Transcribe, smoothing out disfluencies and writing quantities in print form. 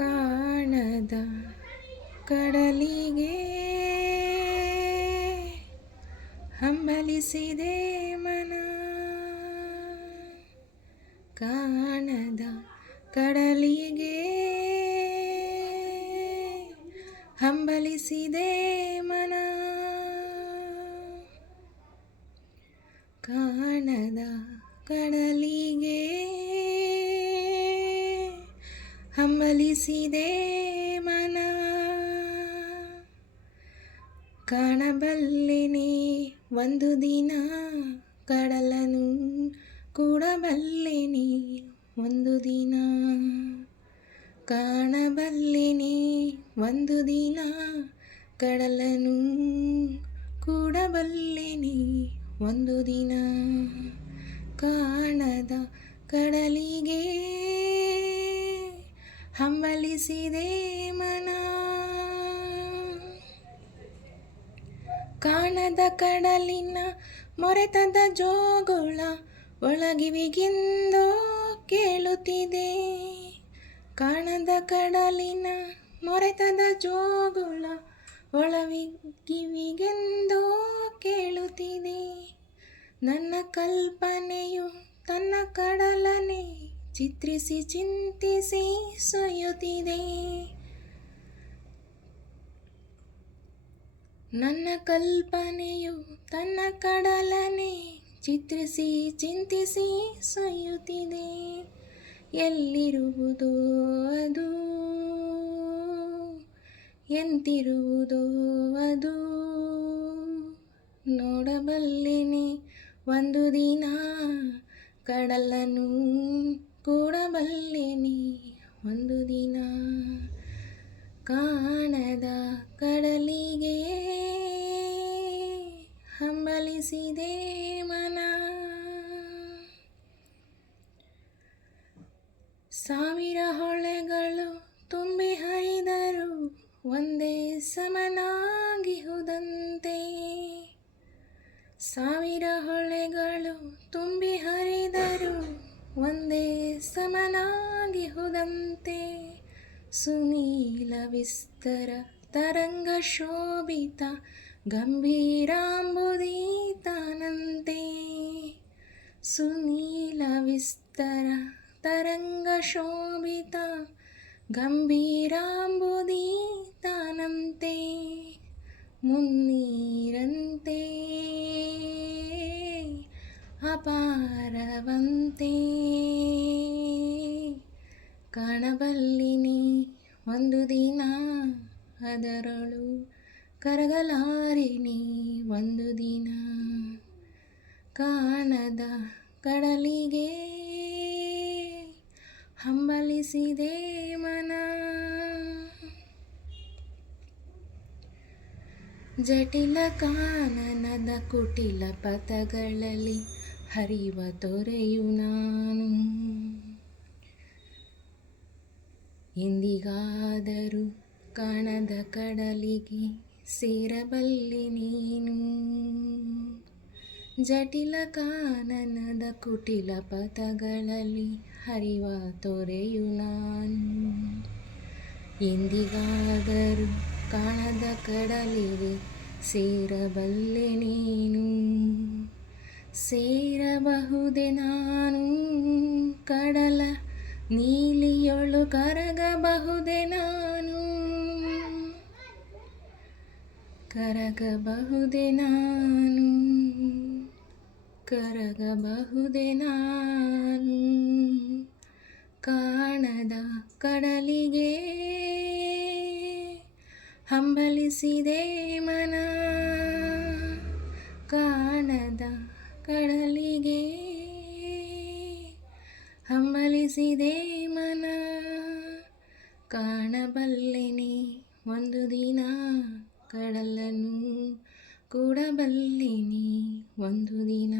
ಕಾಣದ ಕಡಲಿಗೆ ಹಂಬಲಿಸಿದೆ ಮನ. ಕಾಣದ ಕಡಲಿಗೆ ಹಂಬಲಿಸಿದೆ ಮನ. ಕಾಣದ ಕಡಲಿಗೆ ಹಂಬಲಿಸಿದೆ ಮನ. ಕಾಣಬಲ್ಲೆನೆ ಒಂದು ದಿನ ಕಡಲನು, ಕೂಡಬಲ್ಲೆನೆ ಒಂದು ದಿನ. ಕಾಣಬಲ್ಲೆನೆ ಒಂದು ದಿನ ಕಡಲನು, ಕೂಡಬಲ್ಲೆನೆ ಒಂದು ದಿನ. ಕಾಣದ ಕಡಲಿಗೆ ಹಂಬಲಿಸಿದೆ ಮನ. ಕಾಣದ ಕಡಲಿನ ಮೊರೆತದ ಜೋಗುಳ ಒಳಗಿವಿಗೆಂದೋ ಕೇಳುತ್ತಿದೆ. ಕಾಣದ ಕಡಲಿನ ಮೊರೆತದ ಜೋಗುಳ ಒಳಗಿವಿಗೆಂದೋ ಕೇಳುತ್ತಿದೆ. ನನ್ನ ಕಲ್ಪನೆಯು ತನ್ನ ಕಡಲನೆ ಚಿತ್ರಿಸಿ ಚಿಂತಿಸಿ ಸೊಯ್ಯುತ್ತಿದೆ. ನನ್ನ ಕಲ್ಪನೆಯು ತನ್ನ ಕಡಲನೆ ಚಿತ್ರಿಸಿ ಚಿಂತಿಸಿ ಸೊಯ್ಯುತ್ತಿದೆ. ಎಲ್ಲಿರುವುದೋ ಅದು, ಎಂತಿರುವುದೋ ಅದು, ನೋಡಬಲ್ಲೆನೆ ಒಂದು ದಿನ ಕಡಲನು, ಕೂಡಬಲ್ಲೆನೆ ಒಂದು ದಿನ. ಕಾಣದ ಕಡಲಿಗೆ ಹಂಬಲಿಸಿದೆ ಮನ. ಸಾವಿರ ಹೊಳೆಗಳು ತುಂಬಿ ಹರಿದರು ಒಂದೇ ಸಮನಾಗಿಹುದಂತೆ. ಸಾವಿರ ಹೊಳೆಗಳು ತುಂಬಿ ಹರಿದರು ಒಂದೇ ಸಮನಾಗಿಹುದಂತೆ. ಸುನೀಲ ವಿಸ್ತರ ತರಂಗ ಶೋಭಿತ ಗಂಭೀರಾಂಬುದೀತಾನಂತೆ. ಸುನೀಲ ವಿಸ್ತರ ತರಂಗ ಶೋಭಿತ ಗಂಭೀರಾಂಬುದೀತಾನಂತೆ. ಮುನ್ನೀರಂತೆ ಅಪಾರವಂತೆ. ಕಾಣಬಲ್ಲಿನಿ ಒಂದು ದಿನ ಅದರೊಳು ಕರಗಲಾರಿನಿ ಒಂದು ದಿನ. ಕಾಣದ ಕಡಲಿಗೆ ಹಂಬಲಿಸಿದೆ ಮನ. ಜಟಿಲ ಕಾನನದ ಕುಟಿಲ ಪಥಗಳಲ್ಲಿ ಹರಿವ ತೊರೆಯು ನಾನು. ಎಂದಿಗಾದರೂ ಕಾಣದ ಕಡಲಿಗೆ ಸೇರಬಲ್ಲೆ ನೀನು. ಜಟಿಲ ಕಾನನದ ಕುಟಿಲ ಪಥಗಳಲ್ಲಿ ಹರಿವ ತೊರೆಯು ನಾನು. ಎಂದಿಗಾದರೂ ಕಾಣದ ಕಡಲಿಗೆ ಸೇರಬಲ್ಲೆ ನೀನು. ಸೇರಬಹುದೆ ನಾನು ಕಡಲ ನೀಲಿಯೊಳು ಕರಗಬಹುದೆ ನಾನು. ಕರಗಬಹುದೆ ನಾನು, ಕರಗಬಹುದೆ ನಾನು. ಕಾಣದ ಕಡಲಿಗೆ ಹಂಬಲಿಸಿದೆ ಮನ. ಕಾಣದ ಕಡಲಿಗೆ ಹಂಬಲಿಸಿದೆ ಮನ. ಕಾಣಬಲ್ಲೆನೆ ಒಂದು ದಿನ ಕಡಲನು, ಕೂಡಬಲ್ಲೆನೆ ಒಂದು ದಿನ.